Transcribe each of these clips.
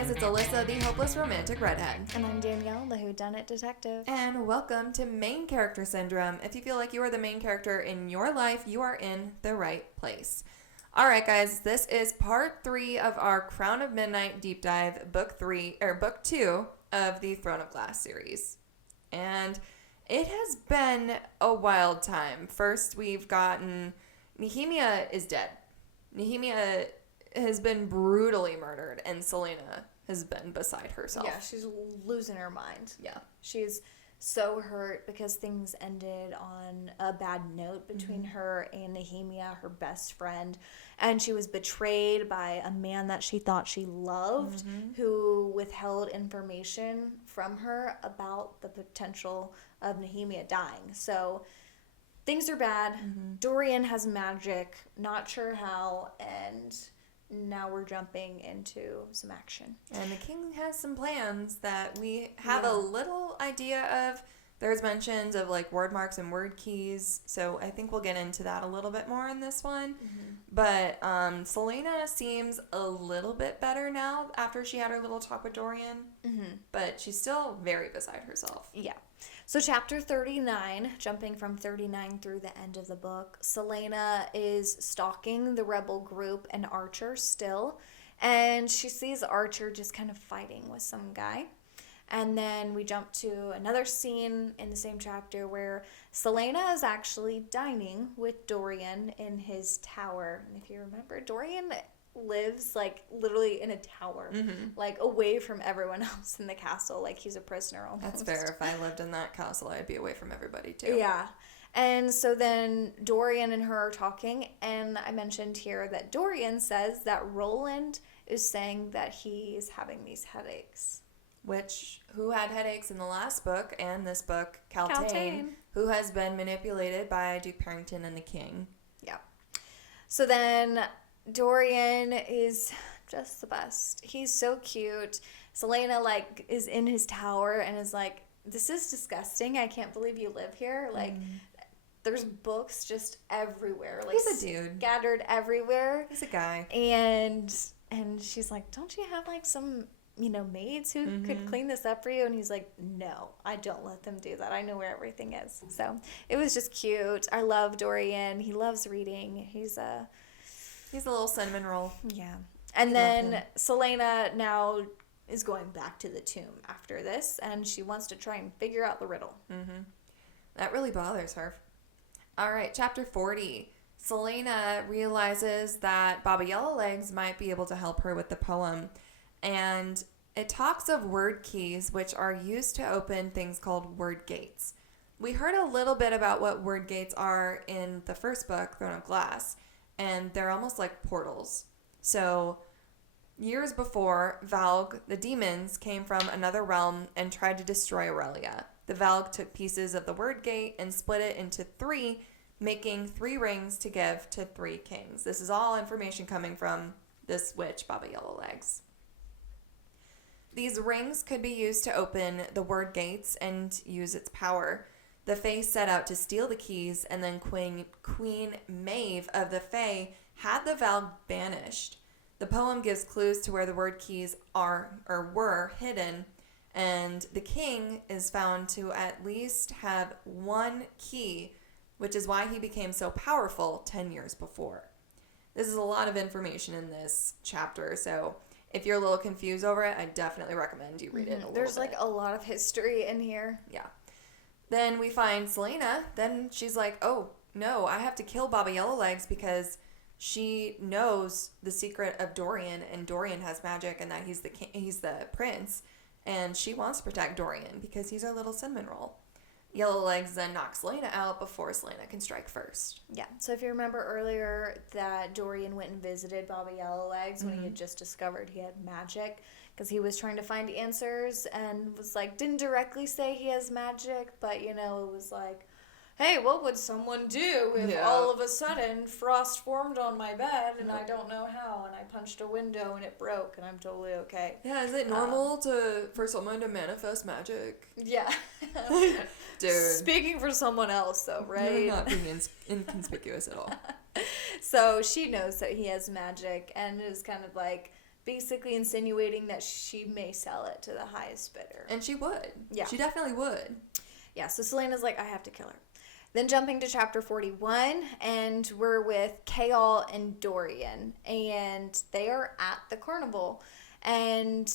guys, it's Alyssa, the hopeless romantic redhead. And I'm Danielle, the whodunit detective. And welcome to Main Character Syndrome. If you feel like you are the main character in your life, you are in the right place. All right, guys, this is part 3 of our Crown of Midnight deep dive, book 2 of the Throne of Glass series. And it has been a wild time. First, we've gotten Nehemia is dead. Nehemia has been brutally murdered, and Celaena has been beside herself. Yeah, she's losing her mind. Yeah. She's so hurt because things ended on a bad note between her and Nehemia, her best friend. And she was betrayed by a man that she thought she loved, who withheld information from her about the potential of Nehemia dying. So things are bad. Dorian has magic, not sure how, and now we're jumping into some action. And the king has some plans that we have a little idea of. There's mentions of like word marks and word keys, so I think we'll get into that a little bit more in this one. But Celaena seems a little bit better now after she had her little talk with Dorian, but she's still very beside herself. Yeah. So chapter 39, jumping from 39 through the end of the book, Celaena is stalking the rebel group and Archer still, and she sees Archer just kind of fighting with some guy. And then we jump to another scene in the same chapter where Celaena is actually dining with Dorian in his tower. And if you remember, Dorian lives like literally in a tower, like away from everyone else in the castle, like he's a prisoner almost. That's fair. If I lived in that castle, I'd be away from everybody too. Yeah. And so then Dorian and her are talking, and I mentioned here that Dorian says that Roland is saying that he's having these headaches. Who had headaches in the last book and this book, Kaltain, Kaltain. who has been manipulated by Duke Parrington and the king. Yeah. So then Dorian is just the best. He's so cute. Celaena like is in his tower and is like, "This is disgusting. I can't believe you live here." Like there's books just everywhere. Like He's a dude. Scattered everywhere. He's a guy. And she's like, "Don't you have like some, maids who could clean this up for you?" And he's like, "No, I don't let them do that. I know where everything is." So it was just cute. I love Dorian. He loves reading. He's a little cinnamon roll. Yeah. And then Celaena now is going back to the tomb after this, and she wants to try and figure out the riddle. That really bothers her. All right, chapter 40. Celaena realizes that Baba Yellowlegs might be able to help her with the poem. And it talks of word keys, which are used to open things called word gates. We heard a little bit about what word gates are in the first book, Throne of Glass, and they're almost like portals. So years before, Valg, the demons, came from another realm and tried to destroy Aurelia. The Valg took pieces of the word gate and split it into 3, making 3 rings to give to 3 kings. This is all information coming from this witch, Baba Yellowlegs. These rings could be used to open the word gates and use its power. The Fae set out to steal the keys, and then Queen Maeve of the Fae had the Valg banished. The poem gives clues to where the word keys are or were hidden, and the king is found to at least have 1 key, which is why he became so powerful 10 years before. This is a lot of information in this chapter, so if you're a little confused over it, I definitely recommend you read it a little There's bit. like a lot of history in here. Yeah. Then we find Celaena. Then she's like, "Oh, no, I have to kill Baba Yellowlegs because she knows the secret of Dorian, and Dorian has magic, and that he's the prince, and she wants to protect Dorian because he's our little cinnamon roll." Yellowlegs then knocks Celaena out before Celaena can strike first. Yeah. So if you remember earlier that Dorian went and visited Baba Yellowlegs when he had just discovered he had magic, because he was trying to find answers and was like, didn't directly say he has magic, but it was like, hey, what would someone do if all of a sudden frost formed on my bed and I don't know how, and I punched a window and it broke and I'm totally okay. Yeah, is it normal for someone to manifest magic? Yeah. Dude. Speaking for someone else, though, right? You're not being inconspicuous at all. So she knows that he has magic and is kind of like basically insinuating that she may sell it to the highest bidder. And she would. Yeah. She definitely would. Yeah, so Celaena's like, I have to kill her. Then jumping to chapter 41, and we're with Chaol and Dorian, and they are at the carnival, and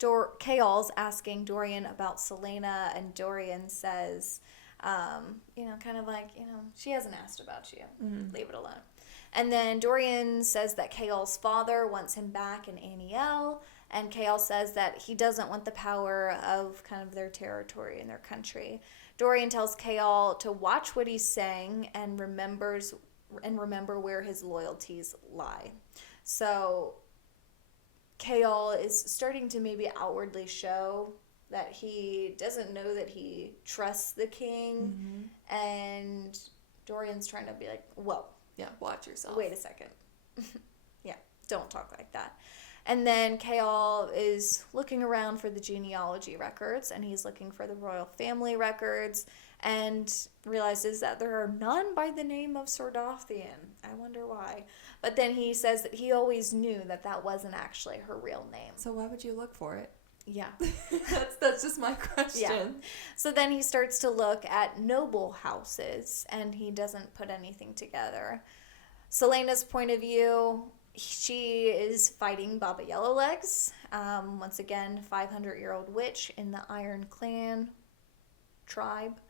Chaol's asking Dorian about Celaena, and Dorian says, kind of like, she hasn't asked about you. Mm-hmm. Leave it alone. And then Dorian says that Chaol's father wants him back in Aniel, and Chaol says that he doesn't want the power of kind of their territory and their country. Dorian tells Chaol to watch what he's saying and remember where his loyalties lie. So Chaol is starting to maybe outwardly show that he doesn't know that he trusts the king, and Dorian's trying to be like, whoa. Yeah, watch yourself. Wait a second. Yeah, don't talk like that. And then Chaol is looking around for the genealogy records, and he's looking for the royal family records, and realizes that there are none by the name of Sordothian. I wonder why. But then he says that he always knew that that wasn't actually her real name. So why would you look for it? Yeah. That's just my question. Yeah. So then he starts to look at noble houses, and he doesn't put anything together. Celaena's point of view, she is fighting Baba Yellowlegs, once again, 500-year-old witch in the Iron Clan tribe,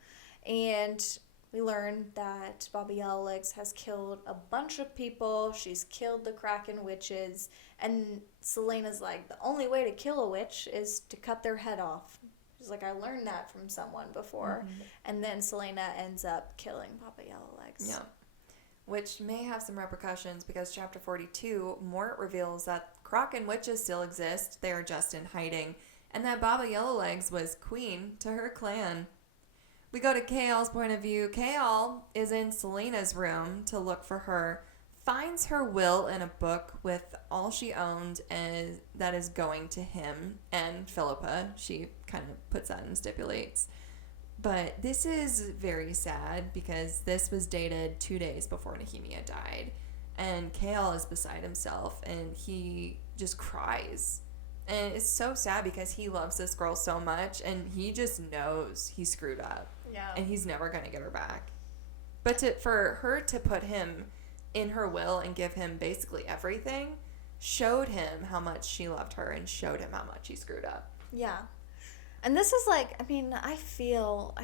and we learn that Baba Yellowlegs has killed a bunch of people. She's killed the Kraken witches, and Celaena's like, the only way to kill a witch is to cut their head off. She's like, I learned that from someone before. And then Celaena ends up killing Baba Yellowlegs. Yeah. Which may have some repercussions because chapter 42, Mort reveals that Kraken witches still exist. They are just in hiding. And that Baba Yellowlegs was queen to her clan. We go to Chaol's point of view. Chaol is in Celaena's room to look for her, finds her will in a book with all she owned and that is going to him and Philippa. She kind of puts that and stipulates. But this is very sad because this was dated 2 days before Nehemia died. And Chaol is beside himself and he just cries. And it's so sad because he loves this girl so much and he just knows he screwed up. Yeah. And he's never going to get her back. But for her to put him in her will and give him basically everything showed him how much she loved her and showed him how much he screwed up. Yeah. And this is like, I mean, I feel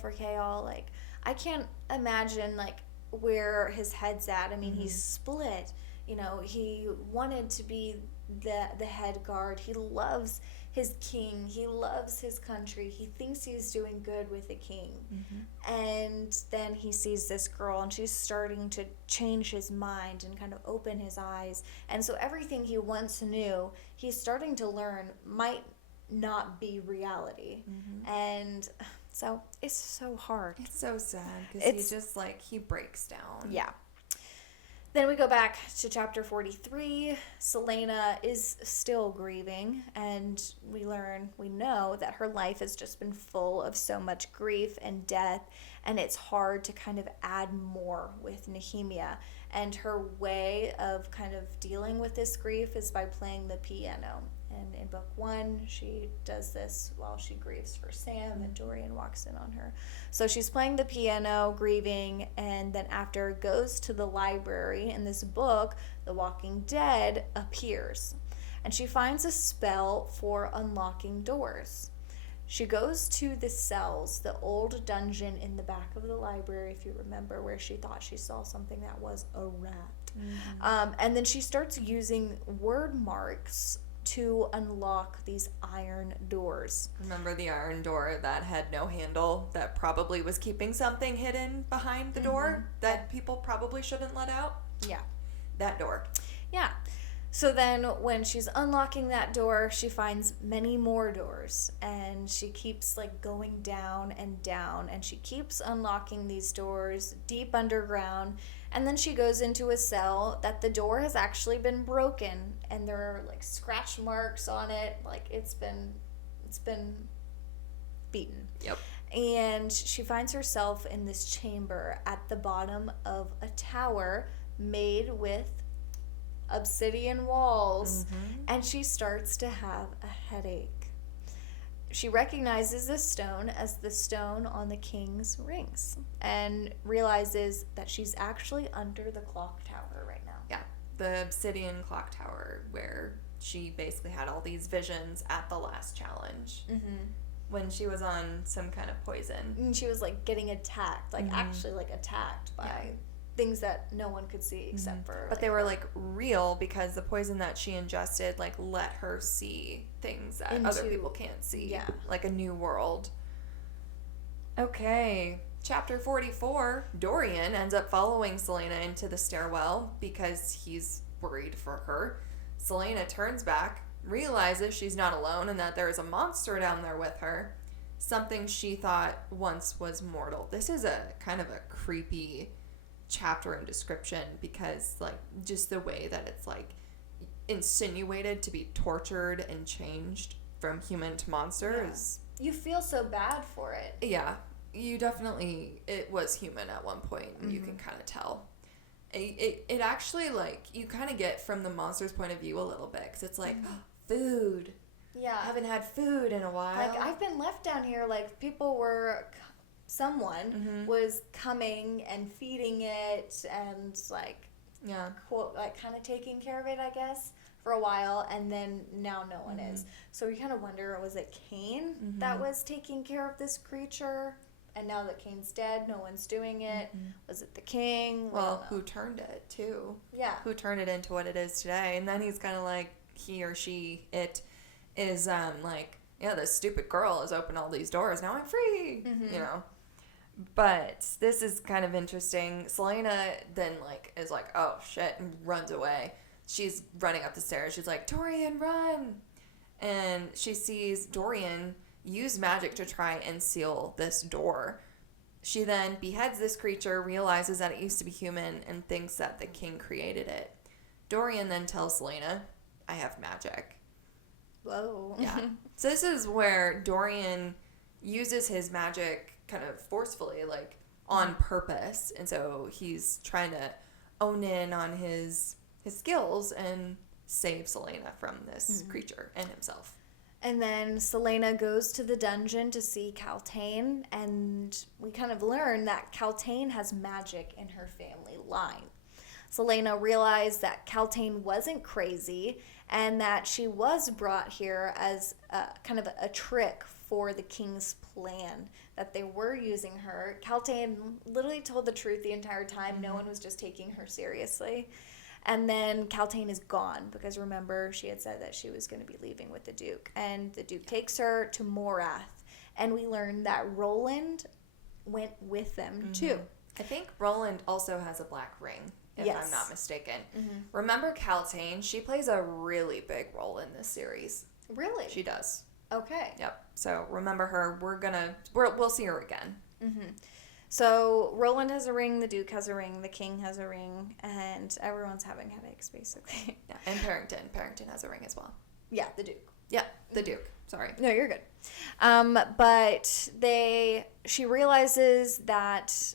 for Chaol. Like, I can't imagine, like, where his head's at. I mean, he's split. You know, he wanted to be the head guard. He loves his king. He loves his country. He thinks he's doing good with the king. And then he sees this girl, and she's starting to change his mind and kind of open his eyes. And so everything he once knew, he's starting to learn might not be reality. And so it's so hard. It's so sad because he breaks down. Yeah. Then we go back to chapter 43. Celaena is still grieving, and we know that her life has just been full of so much grief and death, and it's hard to kind of add more with Nehemia. And her way of kind of dealing with this grief is by playing the piano. And in book 1, she does this while she grieves for Sam, and Dorian walks in on her. So she's playing the piano, grieving, and then after goes to the library. In this book, The Walking Dead appears. And she finds a spell for unlocking doors. She goes to the cells, the old dungeon in the back of the library, if you remember, where she thought she saw something that was a rat. And then she starts using word marks to unlock these iron doors. Remember the iron door that had no handle that probably was keeping something hidden behind the door that people probably shouldn't let out? Yeah. That door. Yeah. So then when she's unlocking that door, she finds many more doors, and she keeps like going down and down, and she keeps unlocking these doors deep underground. And then she goes into a cell that the door has actually been broken, and there are like scratch marks on it, like it's been beaten. Yep. And she finds herself in this chamber at the bottom of a tower made with obsidian walls, and she starts to have a headache. She recognizes this stone as the stone on the king's rings and realizes that she's actually under the clock tower right now. Yeah, the obsidian clock tower where she basically had all these visions at the last challenge when she was on some kind of poison. And she was like getting attacked, like actually like attacked by things that no one could see except for. But they were like real because the poison that she ingested like let her see things that other people can't see. Yeah. Like a new world. Okay. Chapter 44, Dorian ends up following Celaena into the stairwell because he's worried for her. Celaena turns back, realizes she's not alone and that there is a monster down there with her. Something she thought once was mortal. This is a kind of a creepy chapter and description because like just the way that it's like insinuated to be tortured and changed from human to monster is... You feel so bad for it. Yeah. You definitely... It was human at one point, and you can kind of tell. It actually, like, you kind of get from the monster's point of view a little bit, because it's like, food. Yeah. I haven't had food in a while. Like, I've been left down here, like, people were... Someone was coming and feeding it and, like... Yeah. Quote, like, kind of taking care of it, I guess, for a while, and then now no one is. So we kind of wonder, was it Cain that was taking care of this creature? And now that Cain's dead, no one's doing it. Was it the king? Well, who turned it, too? Yeah. Who turned it into what it is today. And then he's kind of like, he or she, it is, like, yeah, this stupid girl has opened all these doors. Now I'm free, you know? But this is kind of interesting. Celaena then, like, is like, oh, shit, and runs away. She's running up the stairs. She's like, Dorian, run! And she sees Dorian use magic to try and seal this door. She then beheads this creature, realizes that it used to be human, and thinks that the king created it. Dorian then tells Celaena, I have magic. Whoa. Yeah. So this is where Dorian uses his magic kind of forcefully, like, on purpose. And so he's trying to own in on his skills and save Celaena from this creature and himself. And then Celaena goes to the dungeon to see Kaltain, and we kind of learn that Kaltain has magic in her family line. Celaena realized that Kaltain wasn't crazy and that she was brought here as kind of a trick for the king's plan, that they were using her. Kaltain literally told the truth the entire time. No one was just taking her seriously. And then Kaltain is gone because, remember, she had said that she was going to be leaving with the Duke. And the Duke takes her to Morath. And we learn that Roland went with them, too. I think Roland also has a black ring, if I'm not mistaken. Remember Kaltain? She plays a really big role in this series. Really? She does. Okay. Yep. So remember her. We'll see her again. So Roland has a ring, the Duke has a ring, the King has a ring, and everyone's having headaches, basically. Yeah, and Parrington. Parrington has a ring as well. Yeah, the Duke. Yeah, the Duke. Sorry. No, you're good. But she realizes that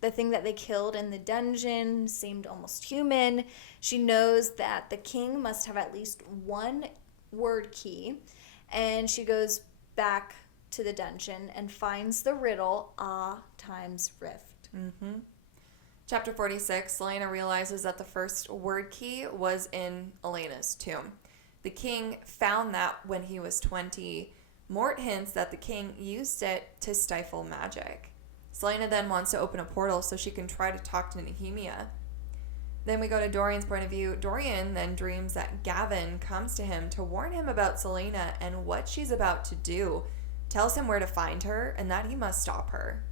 the thing that they killed in the dungeon seemed almost human. She knows that the king must have at least one word key, and she goes back to the dungeon and finds the riddle, Ah times Rift. Chapter 46, Celaena realizes that the first word key was in Elena's tomb. The king found that when he was 20. Mort hints that the king used it to stifle magic. Celaena then wants to open a portal so she can try to talk to Nehemia. Then we go to Dorian's point of view. Dorian then dreams that Gavin comes to him to warn him about Celaena and what she's about to do. Tells him where to find her and that he must stop her.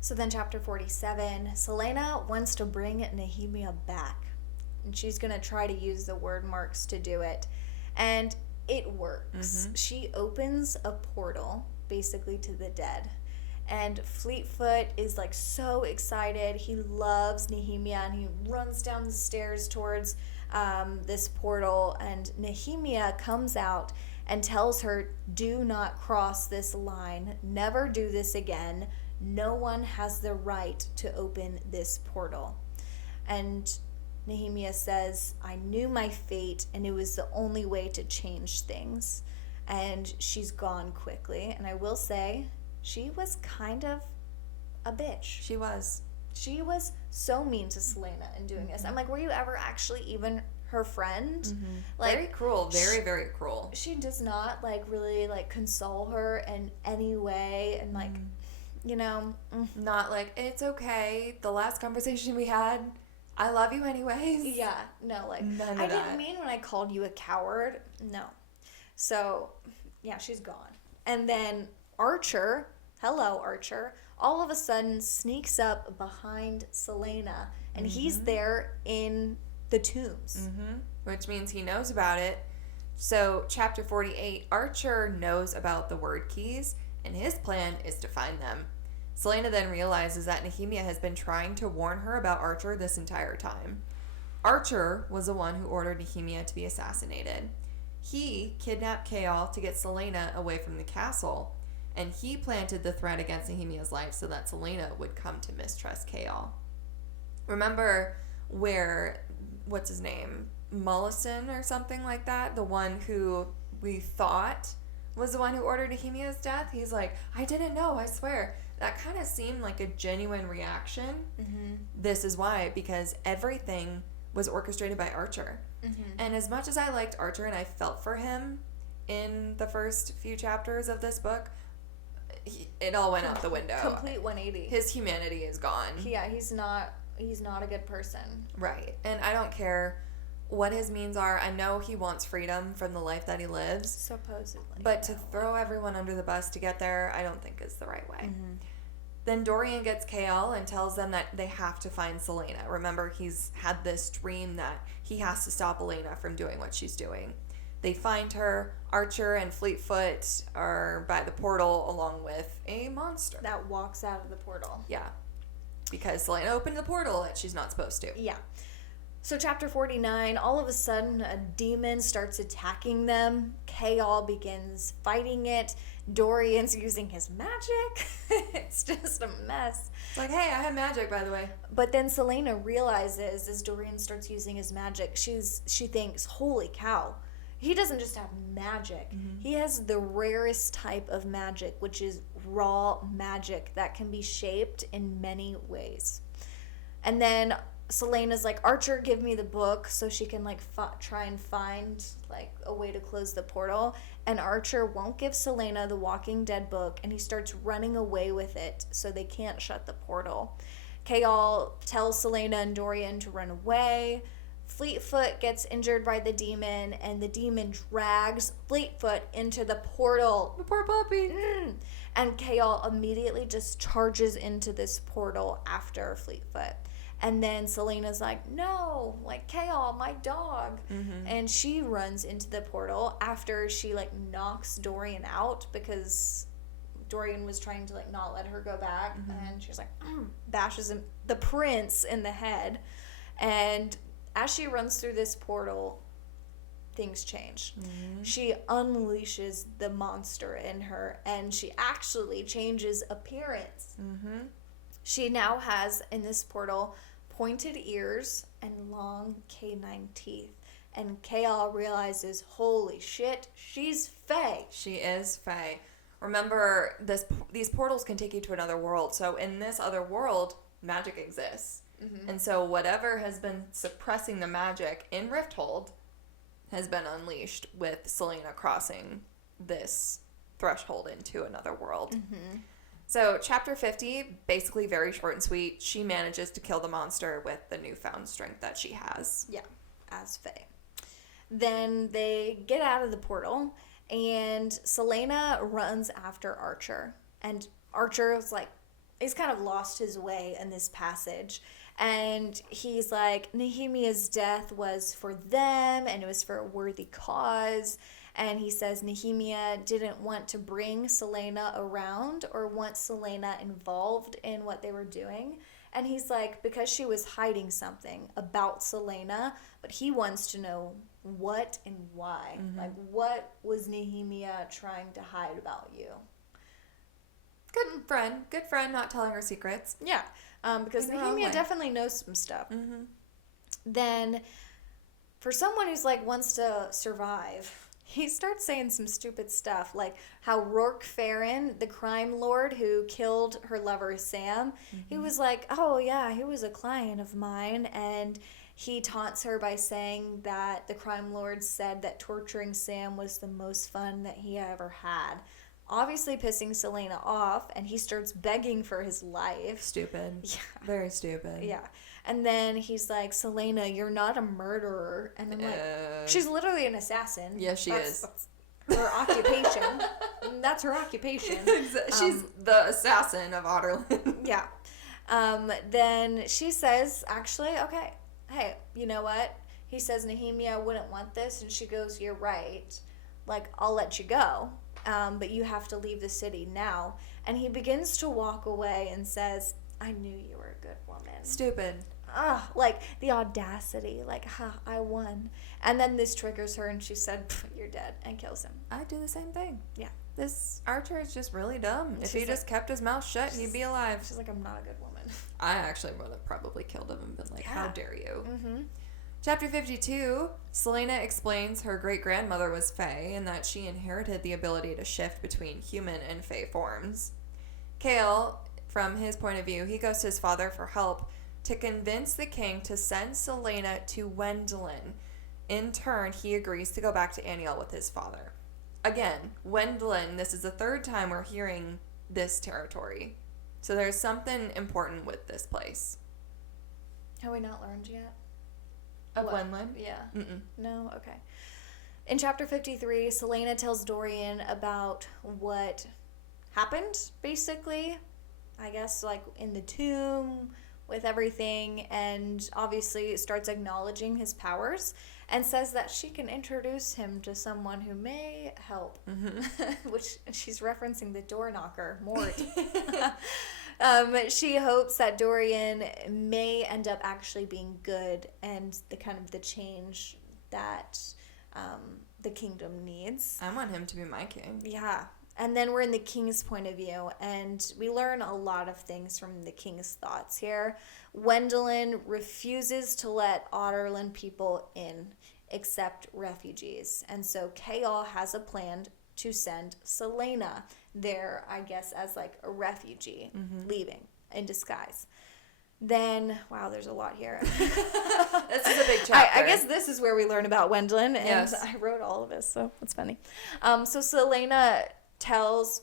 So then chapter 47, Celaena wants to bring Nehemia back. And she's going to try to use the word marks to do it. And it works. She opens a portal, basically, to the dead. And Fleetfoot is like so excited. He loves Nehemia and he runs down the stairs towards this portal. And Nehemia comes out and tells her, do not cross this line. Never do this again. No one has the right to open this portal. And Nehemiah says, I knew my fate and it was the only way to change things. And she's gone quickly. And I will say, she was kind of a bitch. She was. She was so mean to Selena in doing this. I'm like, were you ever actually even her friend? Like, very cruel. Very, very cruel. She does not, like, really, like, console her in any way. And, like, you know. Not like, it's okay. The last conversation we had, I love you anyways. Yeah. No, like, None of I that. didn't mean when I called you a coward. No. So, yeah, she's gone. And then Archer, hello, Archer, all of a sudden sneaks up behind Selena. And he's there in the tombs. Which means he knows about it. So, chapter 48, Archer knows about the word keys, and his plan is to find them. Selena then realizes that Nehemiah has been trying to warn her about Archer this entire time. Archer was the one who ordered Nehemiah to be assassinated. He kidnapped Chaol to get Selena away from the castle, and he planted the threat against Nehemiah's life so that Selena would come to mistrust Chaol. Remember where, what's his name, Mollison or something like that, the one who we thought was the one who ordered Nehemiah's death? He's like, I didn't know, I swear. That kind of seemed like a genuine reaction. This is why, because everything was orchestrated by Archer. And as much as I liked Archer and I felt for him in the first few chapters of this book, it all went out the window. Complete 180. His humanity is gone. Yeah, he's not a good person. Right. And I don't care what his means are. I know he wants freedom from the life that he lives. Supposedly. But to throw everyone under the bus to get there, I don't think is the right way. Then Dorian gets Chaol and tells them that they have to find Selena. Remember, he's had this dream that he has to stop Elena from doing what she's doing. They find her. Archer and Fleetfoot are by the portal along with a monster. That walks out of the portal. Yeah. Because Selena opened the portal that she's not supposed to. Yeah. So chapter 49, all of a sudden a demon starts attacking them. Chaol begins fighting it. Dorian's using his magic. It's just a mess. It's like, hey, I have magic, by the way. But then Selena realizes as Dorian starts using his magic, she thinks, holy cow, he doesn't just have magic. He has the rarest type of magic, which is raw magic that can be shaped in many ways. And then Selena's like, Archer, give me the book so she can like try and find like a way to close the portal. And Archer won't give Selena the Walking Dead book, and he starts running away with it so they can't shut the portal. Chaol tells Selena and Dorian to run away. Fleetfoot gets injured by the demon, and the demon drags Fleetfoot into the portal. The poor puppy. And Chaol immediately just charges into this portal after Fleetfoot. And then Selena's like, no, like, Chaol, my dog. And she runs into the portal after she, like, knocks Dorian out because Dorian was trying to, like, not let her go back. And she's like, bashes him, the prince, in the head. And as she runs through this portal, things change. She unleashes the monster in her, and she actually changes appearance. She now has, in this portal, pointed ears and long canine teeth. And Chaol realizes, holy shit, she's Fae. She is Fae. Remember, these portals can take you to another world. So in this other world, magic exists. And so whatever has been suppressing the magic in Rifthold has been unleashed with Selena crossing this threshold into another world. So chapter 50, basically very short and sweet. She manages to kill the monster with the newfound strength that she has. Yeah, as Fae. Then they get out of the portal, and Selena runs after Archer. And Archer is like, he's kind of lost his way in this passage. And he's like, Nehemiah's death was for them, and it was for a worthy cause. And he says Nehemiah didn't want to bring Selena around or want Selena involved in what they were doing. And he's like, because she was hiding something about Selena, but he wants to know what and why. Like, what was Nehemiah trying to hide about you? Good friend, not telling her secrets. Yeah, because In the wrong Nehemiah way. definitely knows some stuff. Then, for someone who's like wants to survive, he starts saying some stupid stuff, like how Rourke Farron, the crime lord who killed her lover Sam, he was like, oh yeah, he was a client of mine, and he taunts her by saying that the crime lord said that torturing Sam was the most fun that he ever had. Obviously pissing Selena off, and he starts begging for his life. Stupid. Yeah. Very stupid. Yeah. And then he's like, Selena, you're not a murderer. And I'm like, she's literally an assassin. Yeah, she is. That's her occupation. That's her occupation. She's the assassin of Otterland. Yeah. Then she says, actually, okay, hey, you know what? He says, Nehemia wouldn't want this. And she goes, you're right. Like, I'll let you go. But you have to leave the city now. And he begins to walk away and says, I knew you were a good woman. Stupid. Like the audacity, like, I won. And then this triggers her and she said, you're dead, and kills him. I'd do the same thing. Yeah. This Archer is just really dumb. If he She's just kept his mouth shut, he'd be alive. She's like, I'm not a good woman. I actually would have probably killed him and been like, how dare you? Mm-hmm. Chapter 52, Selena explains her great-grandmother was Fae and that she inherited the ability to shift between human and Fae forms. Kale, from his point of view, he goes to his father for help to convince the king to send Selena to Wendelin. In turn, he agrees to go back to Aniel with his father. Again, Wendelin, this is the third time we're hearing this territory. So there's something important with this place. Have we not learned yet? Of What? Wendelin? Yeah. Mm-mm. No? Okay. In chapter 53, Selena tells Dorian about what happened, basically. I guess, like, in the tomb with everything, and obviously starts acknowledging his powers and says that she can introduce him to someone who may help, which she's referencing the door knocker, Mort. She hopes that Dorian may end up actually being good and the change that the kingdom needs. I want him to be my king. Yeah. And then we're in the king's point of view, and we learn a lot of things from the king's thoughts here. Wendelin refuses to let Otterland people in, except refugees. And so Chaol has a plan to send Selena there, I guess, as like a refugee, leaving in disguise. Then, wow, there's a lot here. This is a big chapter. I guess this is where we learn about Wendelin, and Yes. I wrote all of this, so it's funny. So Selena tells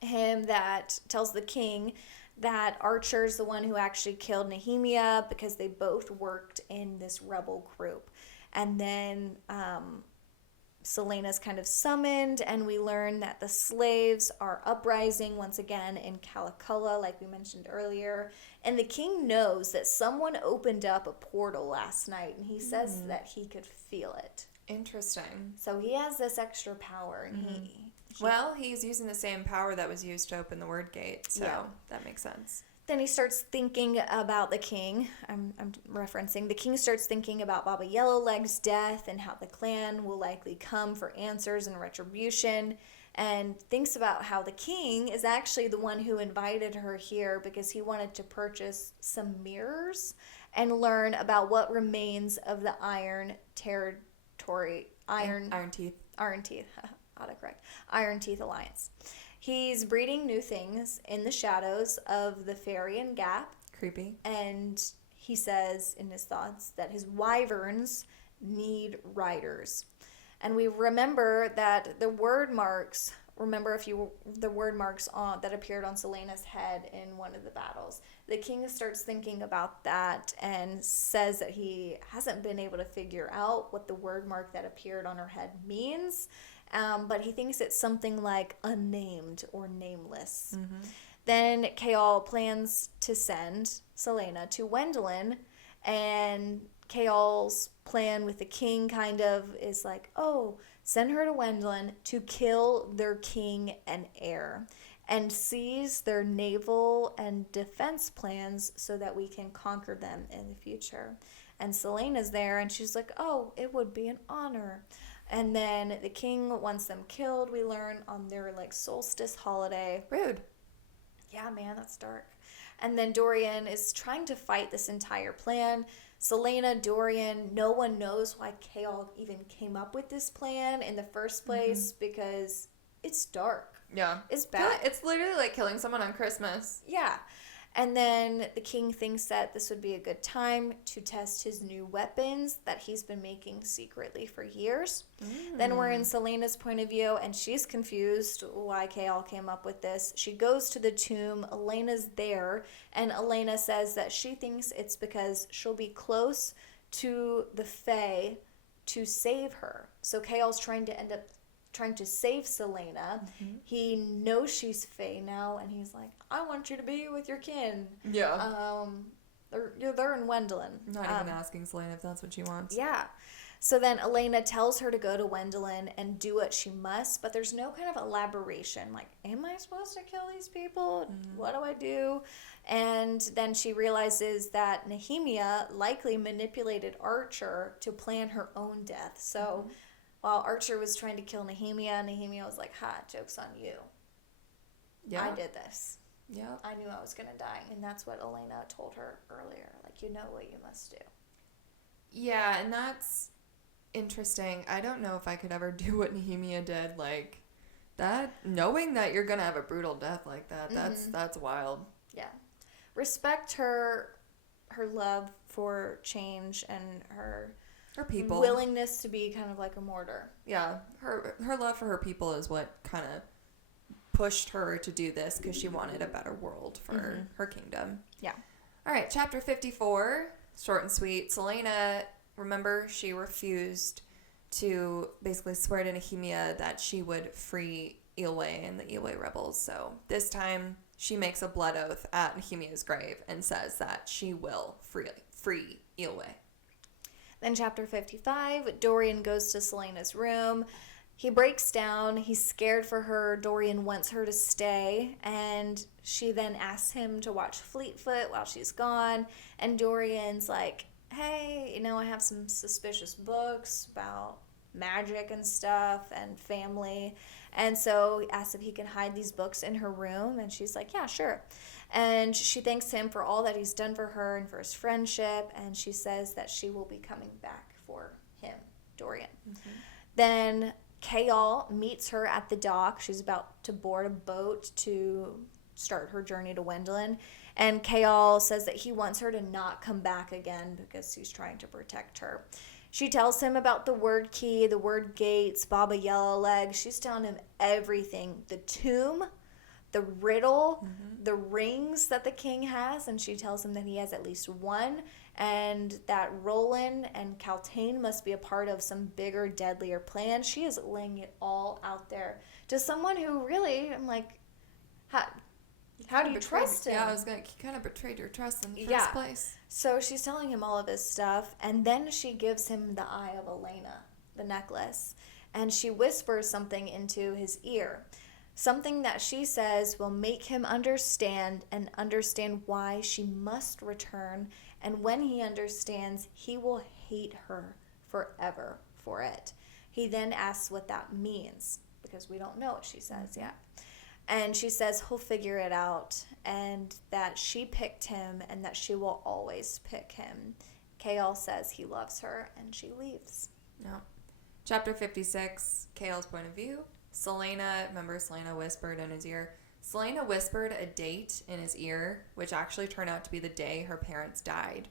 the king that Archer's the one who actually killed Nehemia because they both worked in this rebel group. And then Selena's kind of summoned, and we learn that the slaves are uprising once again in Calaculla, like we mentioned earlier. And the king knows that someone opened up a portal last night, and he says that he could feel it. Interesting. So he has this extra power, and Well, he's using the same power that was used to open the word gate, so Yeah. that makes sense. Then he starts thinking about the king. I'm referencing. The king starts thinking about Baba Yellowleg's death and how the clan will likely come for answers and retribution. And thinks about how the king is actually the one who invited her here because he wanted to purchase some mirrors and learn about what remains of the Iron Territory. Iron Teeth. Autocorrect. Iron Teeth Alliance. He's breeding new things in the shadows of the Farian Gap, Creepy. and he says in his thoughts that his wyverns need riders. And we remember that the word marks, the word marks that appeared on Selena's head in one of the battles. The king starts thinking about that and says that he hasn't been able to figure out what the word mark that appeared on her head means. But he thinks it's something like unnamed or nameless. Then Chaol plans to send Selena to Wendelin, and Chaol's plan with the king kind of is like, oh, send her to Wendelin to kill their king and heir and seize their naval and defense plans so that we can conquer them in the future. And Selena's there, and she's like, oh, it would be an honor. And then the king wants them killed, we learn, on their like solstice holiday. Rude. Yeah, man, that's dark. And then Dorian is trying to fight this entire plan. Celaena, Dorian, no one knows why Chaol even came up with this plan in the first place because it's dark. Yeah. It's bad. It's literally like killing someone on Christmas. Yeah. And then the king thinks that this would be a good time to test his new weapons that he's been making secretly for years. Then we're in Celaena's point of view, and she's confused why Chaol came up with this. She goes to the tomb. Elena's there, and Elena says that she thinks it's because she'll be close to the Fae to save her. So Chaol's trying to save Celaena. He knows she's Fae now, and he's like, I want you to be with your kin. Yeah. They're in Wendelin. Not even asking Celaena if that's what she wants. Yeah. So then Elena tells her to go to Wendelin and do what she must, but there's no kind of elaboration. Like, am I supposed to kill these people? What do I do? And then she realizes that Nehemia likely manipulated Archer to plan her own death. So while Archer was trying to kill Nehemia, Nehemia was like, ha, joke's on you. Yeah. I did this. Yeah. I knew I was going to die. And that's what Elena told her earlier. Like, you know what you must do. Yeah, and that's interesting. I don't know if I could ever do what Nehemia did. Like, that, knowing that you're going to have a brutal death like that, that's wild. Yeah. Respect her love for change and her people. Willingness to be kind of like a martyr. Yeah, her love for her people is what kind of pushed her to do this because she wanted a better world for her kingdom. Yeah. All right, chapter 54, short and sweet. Celaena, remember, she refused to basically swear to Nehemia that she would free Eyllwe and the Eyllwe rebels. So this time she makes a blood oath at Nehemia's grave and says that she will free Eyllwe. Then chapter 55, Dorian goes to Celaena's room. He breaks down. He's scared for her. Dorian wants her to stay. And she then asks him to watch Fleetfoot while she's gone. And Dorian's like, hey, I have some suspicious books about magic and stuff and family. And so he asks if he can hide these books in her room. And she's like, yeah, sure. And she thanks him for all that he's done for her and for his friendship. And she says that she will be coming back for him, Dorian. Then Chaol meets her at the dock. She's about to board a boat to start her journey to Wendelin. And Chaol says that he wants her to not come back again because he's trying to protect her. She tells him about the word key, the word gates, Baba Yellowleg. She's telling him everything. The tomb, the riddle, the rings that the king has, and she tells him that he has at least one, and that Roland and Kaltain must be a part of some bigger, deadlier plan. She is laying it all out there to someone who really, I'm like, how do you trust him? Yeah, I was going to, he kind of betrayed your trust in the first place. So she's telling him all of his stuff, and then she gives him the Eye of Elena, the necklace, and she whispers something into his ear. Something that she says will make him understand and understand why she must return. And when he understands, he will hate her forever for it. He then asks what that means, because we don't know what she says yet. And she says he'll figure it out, and that she picked him and that she will always pick him. Chaol says he loves her, and she leaves. Yeah. Chapter 56, Chaol's point of view. Celaena whispered in his ear. Celaena whispered a date in his ear, which actually turned out to be the day her parents died.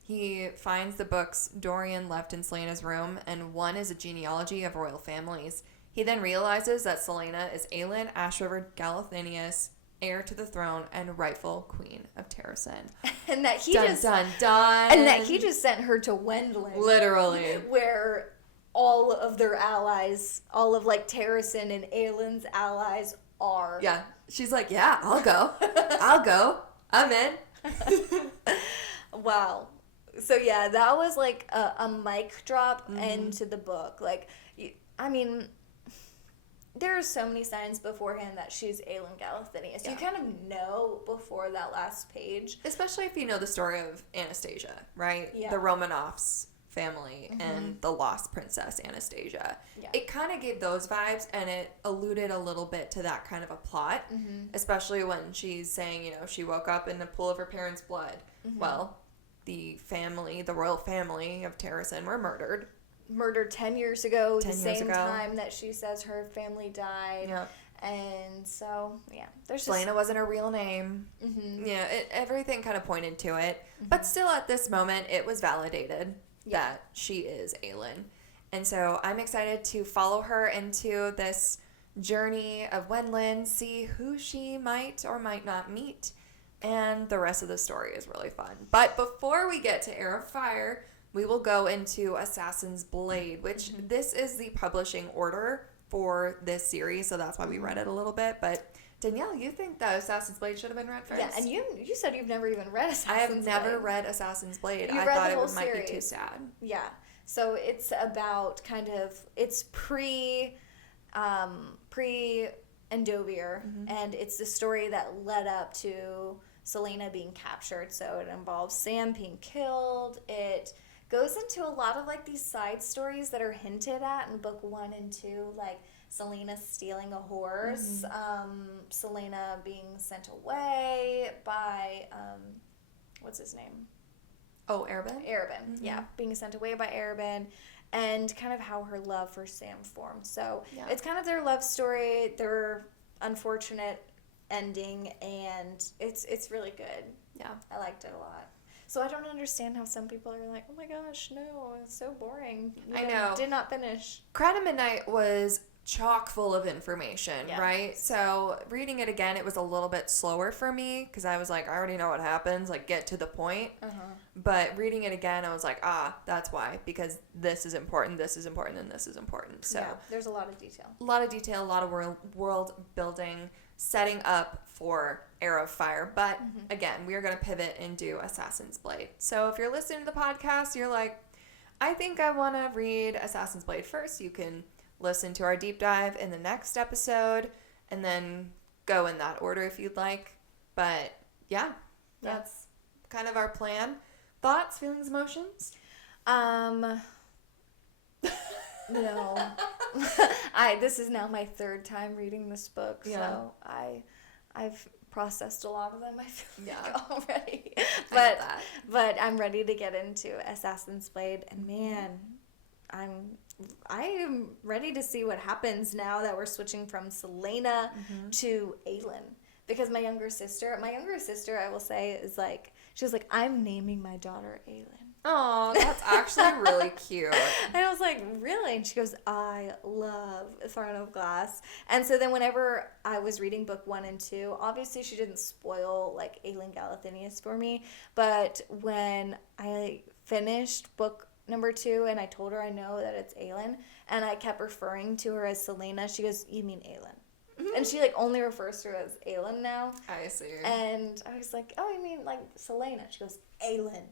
He finds the books Dorian left in Celaena's room, and one is a genealogy of royal families. He then realizes that Celaena is Aelin Ashriver Galathynius, heir to the throne and rightful queen of Terrasen. And that he dun, and that he just sent her to Wendelin. Literally. Where all of their allies, all of like Terrasen and Aelin's allies are. Yeah. She's like, yeah, I'll go. I'll go. I'm in. Wow. So yeah, that was like a mic drop into the book. Like, there are so many signs beforehand that she's Aelin Galathynius. Yeah. You kind of know before that last page. Especially if you know the story of Anastasia, right? Yeah. The Romanovs family and the lost princess Anastasia. Yeah. It kind of gave those vibes, and it alluded a little bit to that kind of a plot, especially when she's saying, you know, she woke up in the pool of her parents' blood. Well, the royal family of Terrasen were murdered 10 years ago, 10 the years same ago. time that she says her family died. Yeah. And so, yeah, there's just... Selena wasn't her real name. Yeah, everything kind of pointed to it. But still, at this moment, it was validated that she is Aelin. And so I'm excited to follow her into this journey of Wendlyn, see who she might or might not meet. And the rest of the story is really fun. But before we get to Heir of Fire, we will go into Assassin's Blade, which this is the publishing order for this series, so that's why we read it a little bit. But Danielle, you think that Assassin's Blade should have been read first? Yeah, and you said you've never even read Assassin's Blade. I have never read Assassin's Blade. You I read thought the it whole might be series. too sad. Yeah. So it's about it's pre Endovier, and it's the story that led up to Selena being captured. So it involves Sam being killed. It goes into a lot of like these side stories that are hinted at in book 1 and 2, like Selena stealing a horse, Selena being sent away by what's his name? Oh, Arabin? Arabin, yeah, being sent away by Arabin, and kind of how her love for Sam formed. So it's kind of their love story, their unfortunate ending, and it's really good. Yeah. I liked it a lot. So I don't understand how some people are like, oh my gosh, no, it's so boring. I know. Did not finish. Crown of Midnight was chock full of information, Yeah. right? So reading it again, it was a little bit slower for me because I was like, I already know what happens, like get to the point. But reading it again, I was like, that's why, because this is important, and this is important. So Yeah, there's a lot of detail. a lot of detail, a lot of world building, setting up for Heir of Fire. But again, we are going to pivot and do Assassin's Blade. So if you're listening to the podcast, you're like, I think I want to read Assassin's Blade first. You can listen to our deep dive in the next episode and then go in that order if you'd like. But yeah, that's kind of our plan. Thoughts, feelings, emotions? No. This is now my 3rd time reading this book, so I've processed a lot of them, I feel like, already. But I'm ready to get into Assassin's Blade, and man, I am ready to see what happens now that we're switching from Selena to Aelin. Because my younger sister, I will say, is like, she's like, I'm naming my daughter Aelin. Oh, that's actually really cute. And I was like, really? And she goes, I love Throne of Glass. And so then whenever I was reading book 1 and 2, obviously she didn't spoil like Aelin Galathynius for me. But when I finished book number 2 and I told her I know that it's Aelin, and I kept referring to her as Selena, she goes, you mean Aelin? And she like only refers to her as Aelin now. I see. And I was like, oh, you mean like Selena? She goes, Aelin.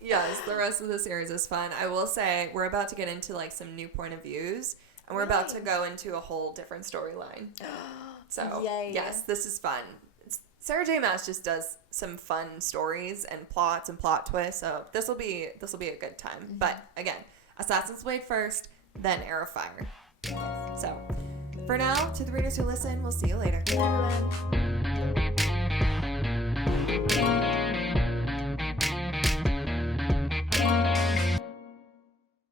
Yes, the rest of the series is fun. I will say we're about to get into like some new point of views, and we're about to go into a whole different storyline. So yes, this is fun. Sarah J. Maas just does some fun stories and plots and plot twists. So this will be a good time. But again, Assassin's Blade first, then Heir of Fire. So for now, to the readers who listen, we'll see you later. Bye, everyone.